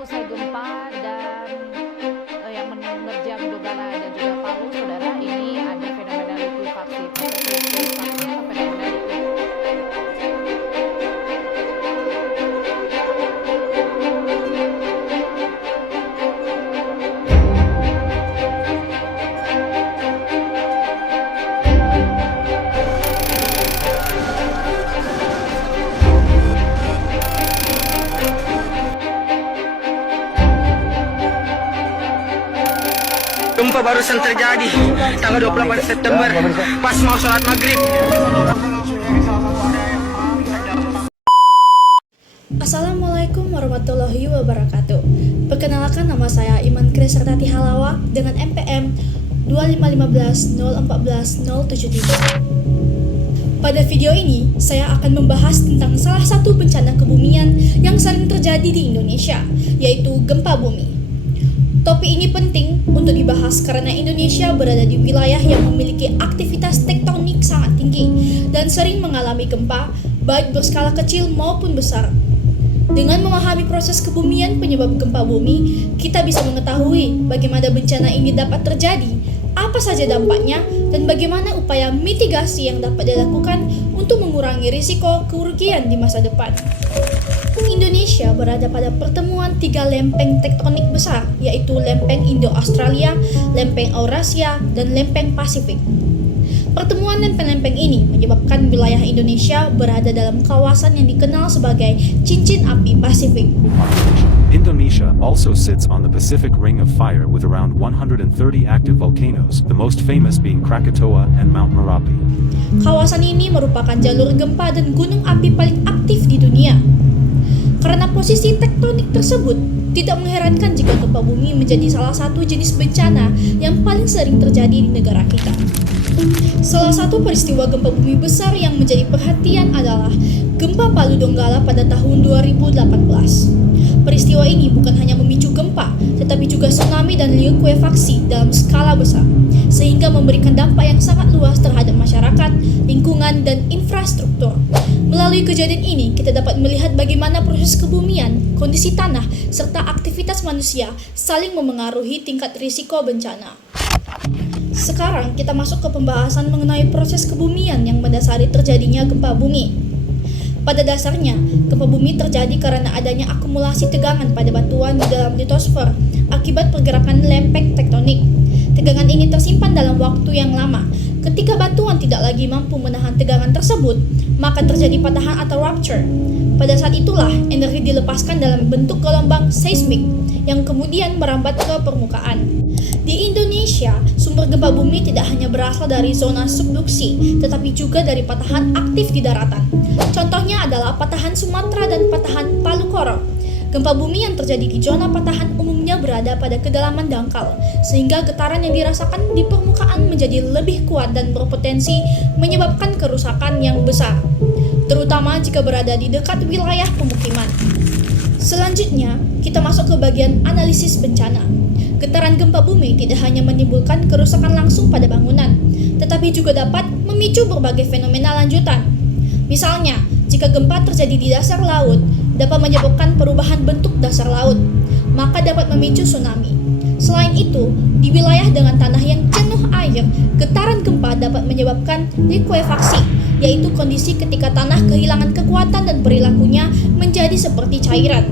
usai gempa dan yang menerjang Donggala dan juga Palu, saudara, ini ada fenomena likuifaksi. Proses likuifaksi atau fenomena likuifaksi. Gempa barusan terjadi tanggal 28 September pas mau sholat maghrib. Assalamualaikum warahmatullahi wabarakatuh. Perkenalkan, nama saya Iman Kris Sertati Halawa dengan NPM 2515014-073. Pada video ini, saya akan membahas tentang salah satu bencana kebumian yang sering terjadi di Indonesia, yaitu gempa bumi. Topik ini penting untuk dibahas karena Indonesia berada di wilayah yang memiliki aktivitas tektonik sangat tinggi dan sering mengalami gempa, baik berskala kecil maupun besar. Dengan memahami proses kebumian penyebab gempa bumi, kita bisa mengetahui bagaimana bencana ini dapat terjadi, apa saja dampaknya, dan bagaimana upaya mitigasi yang dapat dilakukan untuk mengurangi risiko kerugian di masa depan. Indonesia berada pada pertemuan tiga lempeng tektonik besar, yaitu lempeng Indo-Australia, lempeng Eurasia, dan lempeng Pasifik. Pertemuan lempeng-lempeng ini menyebabkan wilayah Indonesia berada dalam kawasan yang dikenal sebagai cincin api Pasifik. Indonesia also sits on the Pacific Ring of Fire with around 130 active volcanoes, the most famous being Krakatoa and Mount Merapi. Kawasan ini merupakan jalur gempa dan gunung api paling aktif di dunia. Karena posisi tektonik tersebut, tidak mengherankan jika gempa bumi menjadi salah satu jenis bencana yang paling sering terjadi di negara kita. Salah satu peristiwa gempa bumi besar yang menjadi perhatian adalah gempa Palu Donggala pada tahun 2018. Peristiwa ini bukan hanya memicu gempa, tetapi juga tsunami dan likuifaksi dalam skala besar, sehingga memberikan dampak yang sangat luas terhadap masyarakat, lingkungan, dan infrastruktur. Melalui kejadian ini, kita dapat melihat bagaimana proses kebumian, kondisi tanah, serta aktivitas manusia saling memengaruhi tingkat risiko bencana. Sekarang kita masuk ke pembahasan mengenai proses kebumian yang mendasari terjadinya gempa bumi. Pada dasarnya, gempa bumi terjadi karena adanya akumulasi tegangan pada batuan di dalam litosfer akibat pergerakan lempeng tektonik. Tegangan ini tersimpan dalam waktu yang lama. Ketika batuan tidak lagi mampu menahan tegangan tersebut, maka terjadi patahan atau rupture. Pada saat itulah energi dilepaskan dalam bentuk gelombang seismik yang kemudian merambat ke permukaan. Di Indonesia, sumber gempa bumi tidak hanya berasal dari zona subduksi, tetapi juga dari patahan aktif di daratan. Contohnya adalah patahan Sumatera dan patahan Palu Koro. Gempa bumi yang terjadi di zona patahan umumnya berada pada kedalaman dangkal, sehingga getaran yang dirasakan di permukaan menjadi lebih kuat dan berpotensi menyebabkan kerusakan yang besar, terutama jika berada di dekat wilayah pemukiman. Selanjutnya, kita masuk ke bagian analisis bencana. Getaran gempa bumi tidak hanya menimbulkan kerusakan langsung pada bangunan, tetapi juga dapat memicu berbagai fenomena lanjutan. Misalnya, jika gempa terjadi di dasar laut, dapat menyebabkan perubahan bentuk dasar laut, maka dapat memicu tsunami. Selain itu, di wilayah dengan tanah yang jenuh air, getaran gempa dapat menyebabkan likuifaksi, yaitu kondisi ketika tanah kehilangan kekuatan dan perilakunya menjadi seperti cairan.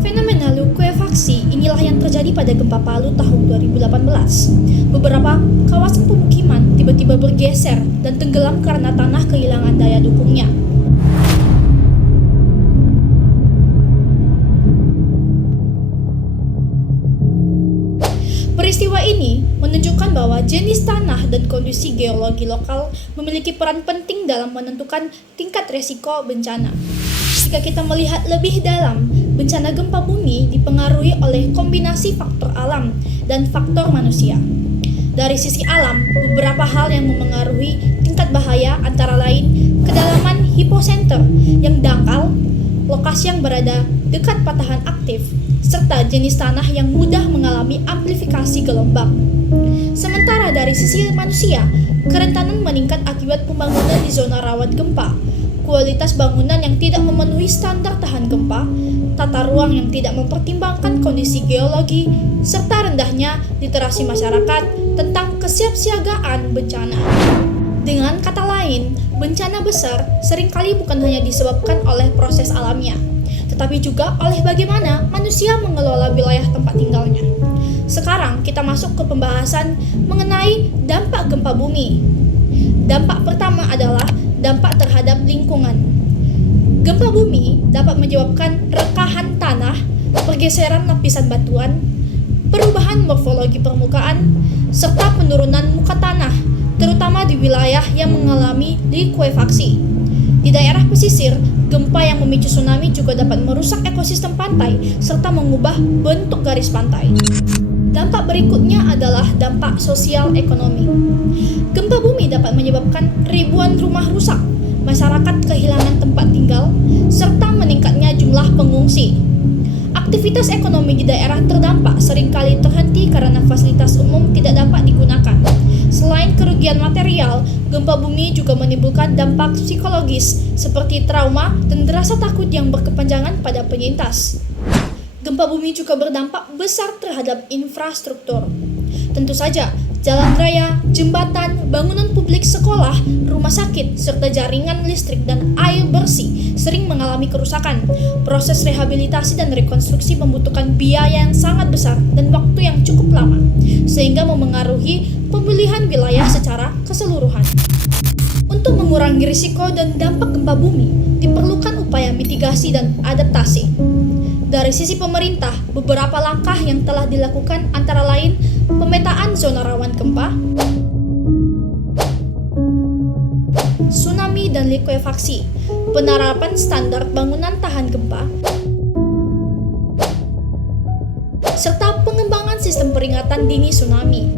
Fenomena likuifaksi inilah yang terjadi pada gempa Palu tahun 2018. Beberapa kawasan pemukiman tiba-tiba bergeser dan tenggelam karena tanah kehilangan daya dukungnya. Peristiwa ini menunjukkan bahwa jenis tanah dan kondisi geologi lokal memiliki peran penting dalam menentukan tingkat risiko bencana. Jika kita melihat lebih dalam, bencana gempa bumi dipengaruhi oleh kombinasi faktor alam dan faktor manusia. Dari sisi alam, beberapa hal yang memengaruhi tingkat bahaya antara lain kedalaman hipocenter yang dangkal, lokasi yang berada dekat patahan aktif, serta jenis tanah yang mudah mengalami amplifikasi gelombang. Sementara dari sisi manusia, kerentanan meningkat akibat pembangunan di zona rawan gempa, kualitas bangunan yang tidak memenuhi standar tahan gempa, tata ruang yang tidak mempertimbangkan kondisi geologi, serta rendahnya literasi masyarakat tentang kesiapsiagaan bencana. Dengan kata lain, bencana besar seringkali bukan hanya disebabkan oleh proses alamnya, tetapi juga oleh bagaimana manusia mengelola wilayah tempat tinggalnya. Sekarang kita masuk ke pembahasan mengenai dampak gempa bumi. Dampak pertama adalah dampak terhadap lingkungan. Gempa bumi dapat menyebabkan rekahan tanah, pergeseran lapisan batuan, perubahan morfologi permukaan, serta penurunan muka tanah, terutama di wilayah yang mengalami likuifaksi. Di daerah pesisir, gempa yang memicu tsunami juga dapat merusak ekosistem pantai serta mengubah bentuk garis pantai. Dampak berikutnya adalah dampak sosial ekonomi. Gempa bumi dapat menyebabkan ribuan rumah rusak, masyarakat kehilangan tempat tinggal, serta meningkatnya jumlah pengungsi. Aktivitas ekonomi di daerah terdampak seringkali terhenti karena fasilitas umum tidak dapat digunakan. Selain kerugian material, gempa bumi juga menimbulkan dampak psikologis seperti trauma dan rasa takut yang berkepanjangan pada penyintas. Gempa bumi juga berdampak besar terhadap infrastruktur. Tentu saja, jalan raya, jembatan, bangunan publik sekolah, rumah sakit, serta jaringan listrik dan air bersih sering mengalami kerusakan. Proses rehabilitasi dan rekonstruksi membutuhkan biaya yang sangat besar dan waktu yang cukup lama, sehingga memengaruhi pemulihan wilayah secara keseluruhan. Untuk mengurangi risiko dan dampak gempa bumi, diperlukan upaya mitigasi dan adaptasi. Dari sisi pemerintah, beberapa langkah yang telah dilakukan antara lain pemetaan zona rawan gempa, tsunami dan likuifaksi, penerapan standar bangunan tahan gempa, serta pengembangan sistem peringatan dini tsunami.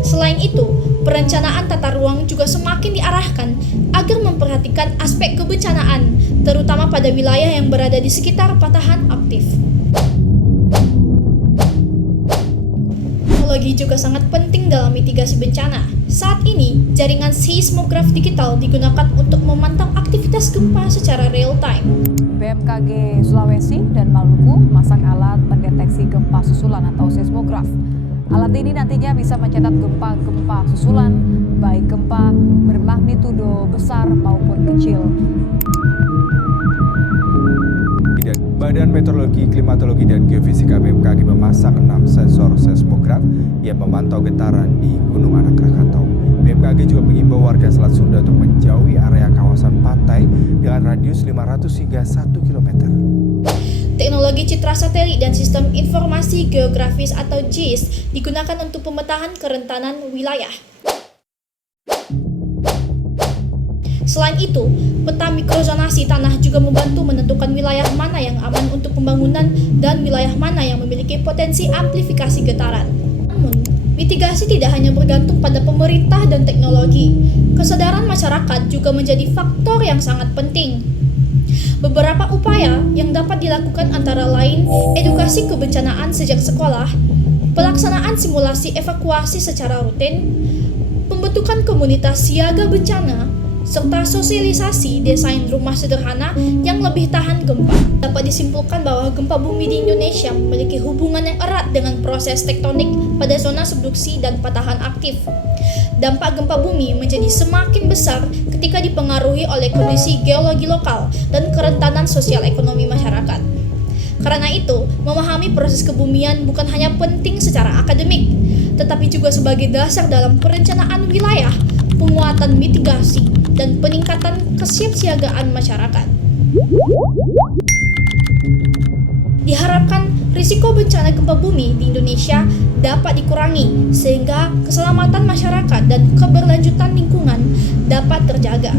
Selain itu, perencanaan tata ruang juga semakin diarahkan agar memperhatikan aspek kebencanaan, terutama pada wilayah yang berada di sekitar patahan aktif. Teknologi juga sangat penting dalam mitigasi bencana. Saat ini, jaringan seismograf digital digunakan untuk memantau aktivitas gempa secara real time. BMKG Sulawesi dan Maluku memasang alat pendeteksi gempa susulan atau seismograf. Alat ini nantinya bisa mencatat gempa-gempa susulan, baik gempa bermagnitudo besar maupun kecil. Badan Meteorologi, Klimatologi, dan Geofisika BMKG memasang 6 sensor seismograf yang memantau getaran di Gunung Anak Krakatau. BMKG juga mengimbau warga Selat Sunda untuk menjauhi area kawasan pantai dengan radius 500 hingga 1 km. Teknologi citra satelit dan sistem informasi geografis atau GIS digunakan untuk pemetaan kerentanan wilayah. Selain itu, peta mikrozonasi tanah juga membantu menentukan wilayah mana yang aman untuk pembangunan dan wilayah mana yang memiliki potensi amplifikasi getaran. Namun, mitigasi tidak hanya bergantung pada pemerintah dan teknologi. Kesadaran masyarakat juga menjadi faktor yang sangat penting. Beberapa upaya yang dapat dilakukan antara lain edukasi kebencanaan sejak sekolah, pelaksanaan simulasi evakuasi secara rutin, pembentukan komunitas siaga bencana, serta sosialisasi desain rumah sederhana yang lebih tahan gempa. Dapat disimpulkan bahwa gempa bumi di Indonesia memiliki hubungan yang erat dengan proses tektonik pada zona subduksi dan patahan aktif. Dampak gempa bumi menjadi semakin besar ketika dipengaruhi oleh kondisi geologi lokal dan kerentanan sosial ekonomi masyarakat. Karena itu, memahami proses kebumian bukan hanya penting secara akademik, tetapi juga sebagai dasar dalam perencanaan wilayah, penguatan mitigasi, dan peningkatan kesiapsiagaan masyarakat. Diharapkan risiko bencana gempa bumi di Indonesia dapat dikurangi sehingga keselamatan masyarakat dan keberlanjutan lingkungan dapat terjaga.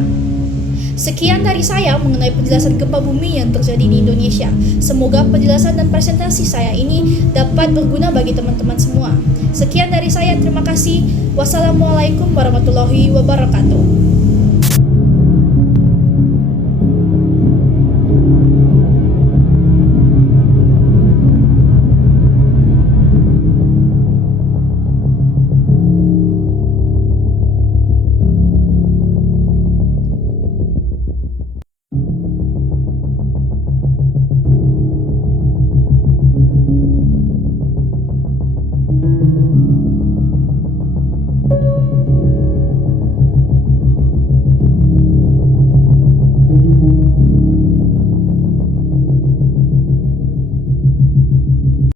Sekian dari saya mengenai penjelasan gempa bumi yang terjadi di Indonesia. Semoga penjelasan dan presentasi saya ini dapat berguna bagi teman-teman semua. Sekian dari saya, terima kasih. Wassalamualaikum warahmatullahi wabarakatuh.